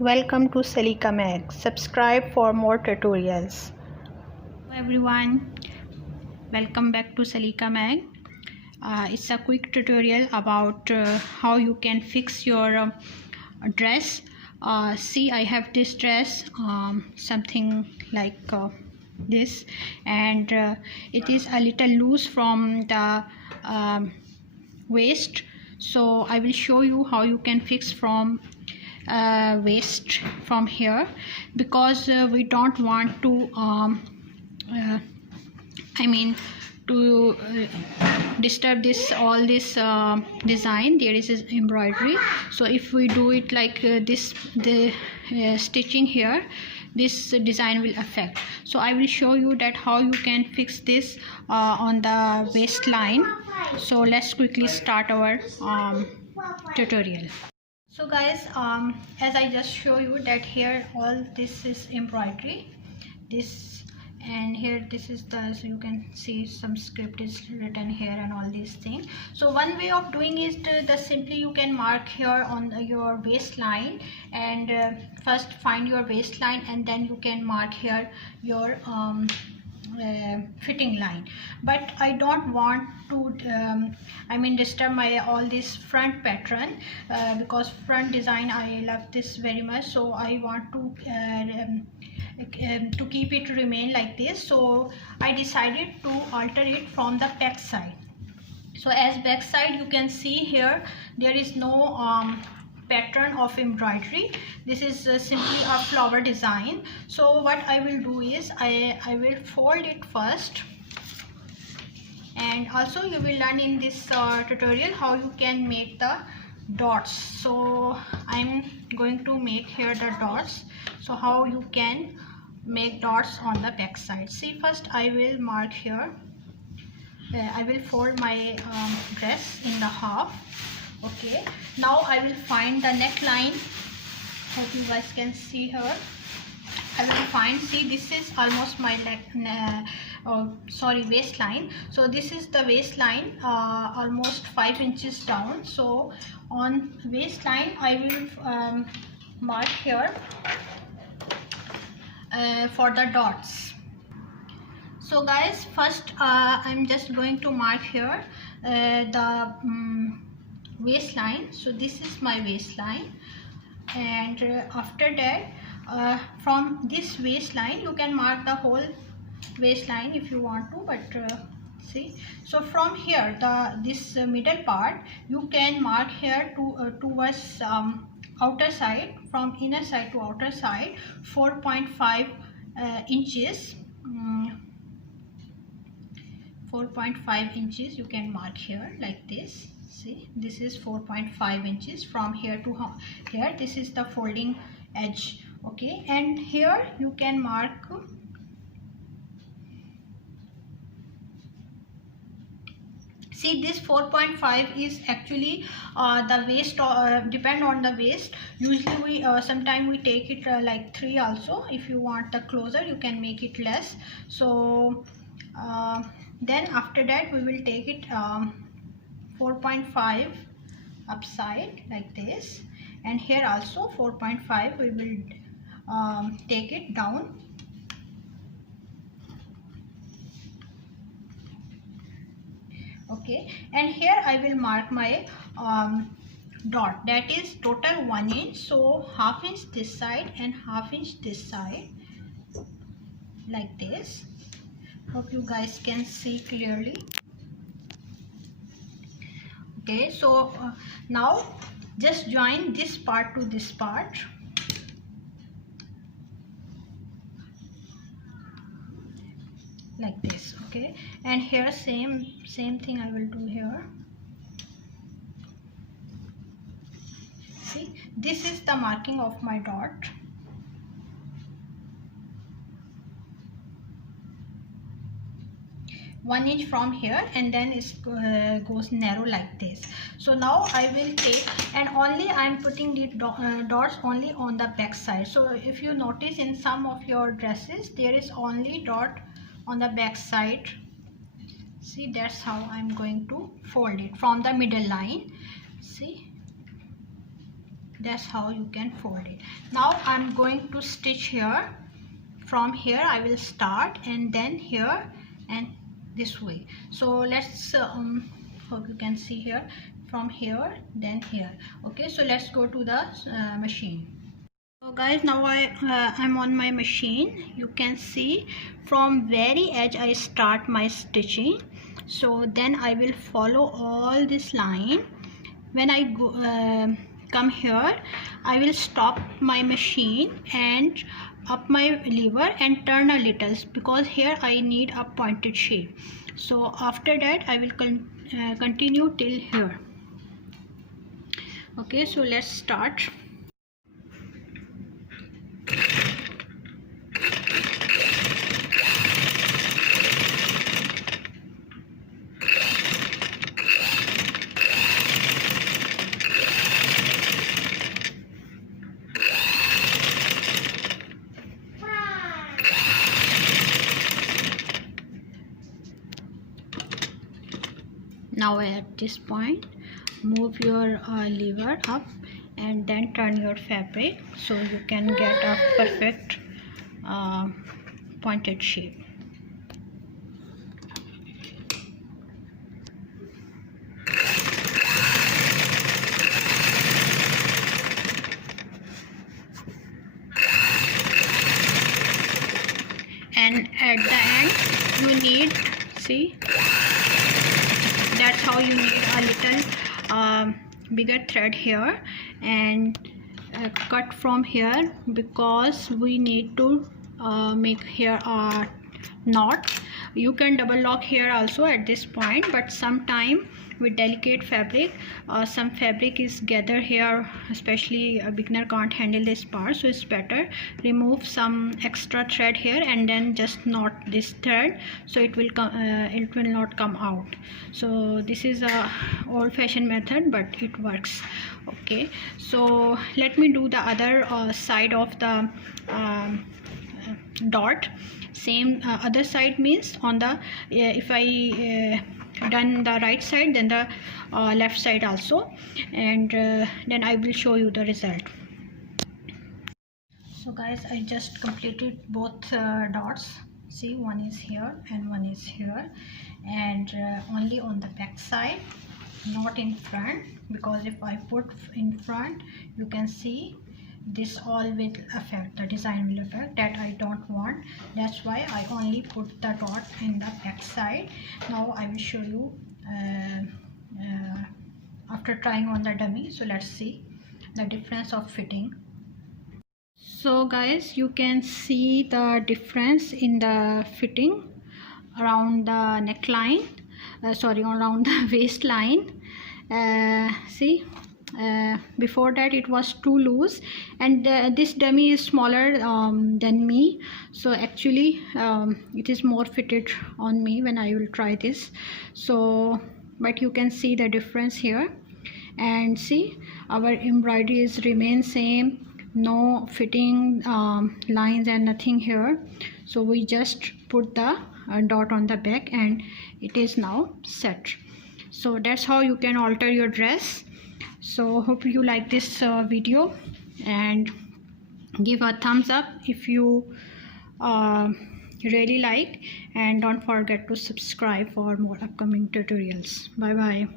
Welcome to SaliqaMag. Subscribe for more tutorials. Hello everyone, welcome back to SaliqaMag. It's a quick tutorial about how you can fix your dress. See, I have this dress, something like this, and it is a little loose from the waist. So I will show you how you can fix from waist from here, because we don't want to to disturb this all this design. There is embroidery, so if we do it like this, the stitching here, this design will affect. So I will show you that how you can fix this on the waistline. So let's quickly start our tutorial. So guys, as I just show you that here all this is embroidery, this, and here this is the, so you can see some script is written here and all these things. So one way of doing is the simply you can mark here on your waistline, and first find your waistline, and then you can mark here your fitting line. But I don't want to disturb my all this front pattern, because front design I love this very much, so I want to keep it remain like this. So I decided to alter it from the back side. So as back side, you can see here there is no pattern of embroidery. This is simply a flower design. So what I will do is I will fold it first, and also you will learn in this tutorial how you can make the dots. So I'm going to make here the dots, so how you can make dots on the back side. See, first I will mark here, I will fold my dress in the half. Okay, now I will find the neckline. Hope you guys can see here. I will find, see, this is almost my waistline. So this is the waistline, almost 5 inches down. So on waistline I will mark here for the dots. So guys, first I'm just going to mark here the waistline. So this is my waistline, and after that from this waistline you can mark the whole waistline if you want to, but see, so from here this middle part you can mark here to towards outer side, from inner side to outer side, 4.5 inches. 4.5 inches you can mark here like this. See, this is 4.5 inches from here to here. This is the folding edge. Okay, and here you can mark see, this 4.5 is actually the waist, depend on the waist. Usually we sometimes we take it like 3 also. If you want the closer you can make it less. So then after that we will take it 4.5 upside like this, and here also 4.5 we will take it down. Okay, and here I will mark my dot, that is total 1 inch. So half inch this side and half inch this side like this. Hope you guys can see clearly. Okay, so now just join this part to this part like this. Okay, and here same thing I will do here. See, this is the marking of my dot. One inch from here, and then it goes narrow like this. So now I will take, and only I am putting the dots only on the back side. So if you notice in some of your dresses there is only dot on the back side. See, that's how I'm going to fold it from the middle line. See, That's how you can fold it. Now I'm going to stitch here. From here I will start, and then here and this way. So let's hope you can see here, from here then here. Okay, so let's go to the machine. So guys, now I'm on my machine. You can see from very edge I start my stitching. So then I will follow all this line. When I go come here, I will stop my machine and up my lever and turn a little, because here I need a pointed shape. So after that I will continue till here. Okay, so let's start. Now at this point, move your lever up and then turn your fabric, so you can get a perfect pointed shape. And at the end you need, see, that's how you need a little bigger thread here, and cut from here, because we need to make here a knot. You can double lock here also at this point, but sometime with delicate fabric, some fabric is gathered here, especially a beginner can't handle this part, so it's better remove some extra thread here and then just knot this thread, so it will not come out. So this is a old-fashioned method, but it works. Okay, so let me do the other side of the dot. Same other side means on the if I done the right side, then the left side also, and then I will show you the result. So guys, I just completed both dots. See, one is here and one is here, and only on the back side, not in front, because if I put in front, you can see this all will affect, the design will affect, that I don't want. That's why I only put the dot in the back side. Now I will show you after trying on the dummy. So let's see the difference of fitting. So guys, you can see the difference in the fitting around the neckline, around the waistline. See, before that it was too loose, and this dummy is smaller than me, so actually it is more fitted on me when I will try this. So but you can see the difference here, and see our embroidery is remain same, no fitting lines and nothing here. So we just put the dot on the back and it is now set. So that's how you can alter your dress. So hope you like this video, and give a thumbs up if you really like, and don't forget to subscribe for more upcoming tutorials. Bye bye.